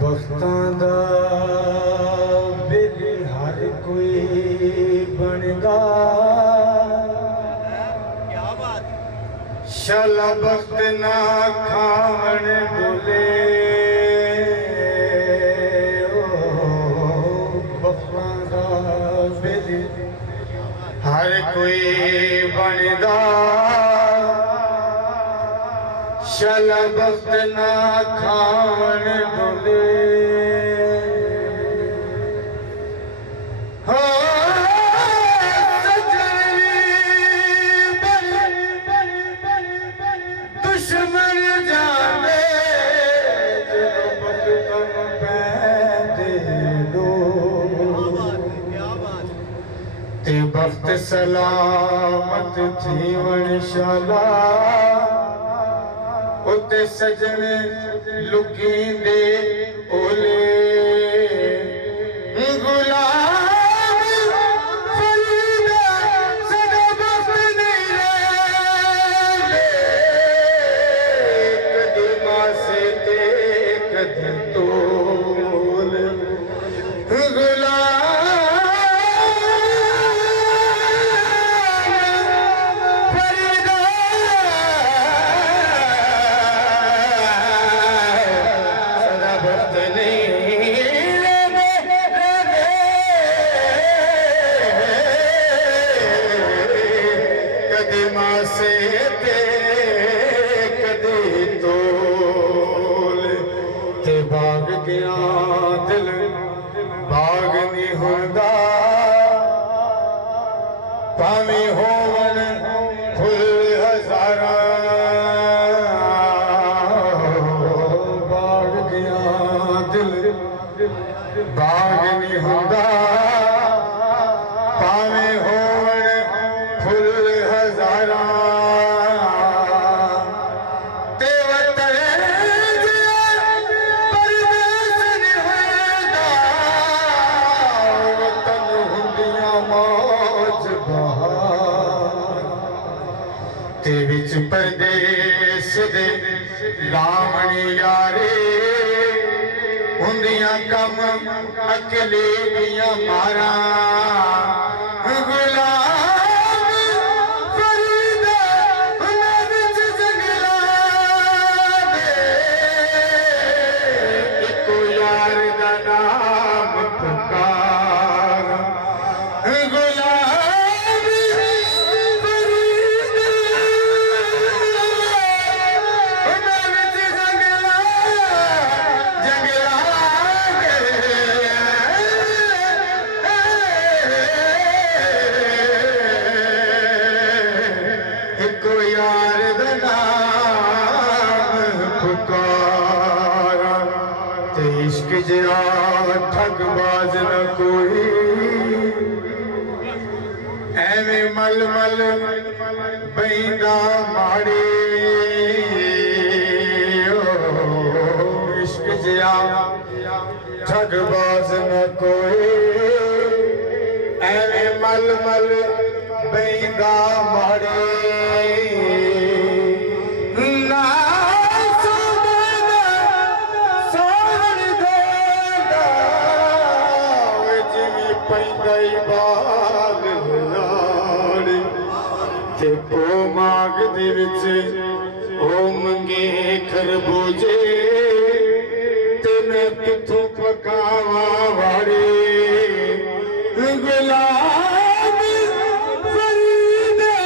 बख्तां दा बिल हर कोई बनदा, शाला बख्त ना खान डुले। बख्तां दा बिल हर कोई बनदा, शाला बख्त ना खान डुले। हो दुश्मन जाने जो बख्तन पैदे दो, ते बख्त सलामत थीवन शाला। उते सजने लुकी दे ओले, गुलाम फरीदा सदा बख्त नहीं रहे। कदी मासे ते कदी तोल, गुलाम फरीदा से ते कदी तोल। ते बाग गया दिल बाग नहीं हुंदा, भावें होवन फुल हजारा। बाग गया दिल बाग नहीं हुंदा, भावें होवन फुल हजारा। ते विच परदेस दे लावण यारे, हुंदियां कम अकले दियां मारा। गुलाम फरीदा हुंदा विच जंगला दे, इको यार दा नाम पुकार। यार दा नाम पुकारा, ते इश्क जिया ठगबाज न कोई। एवें मल मल बैंदा माड़े, इश्क जिया ठगबाज न कोई। एवें मल मल बैंदा माड़े, ते ओ माग दे विच ओ मंगे खरबूजे, ते मैं किथों पकावा वाड़े। गुलाम फरीदा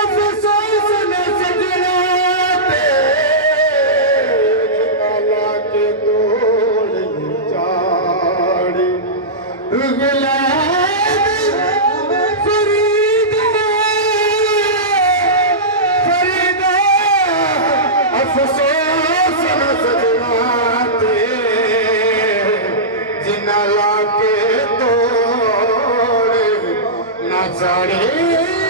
अफसोस न सजना ते, जनाला के तोड़ चाड़े। गुलाम अफसोस न सजना ते, जिन्ना ला के तोड़ जाने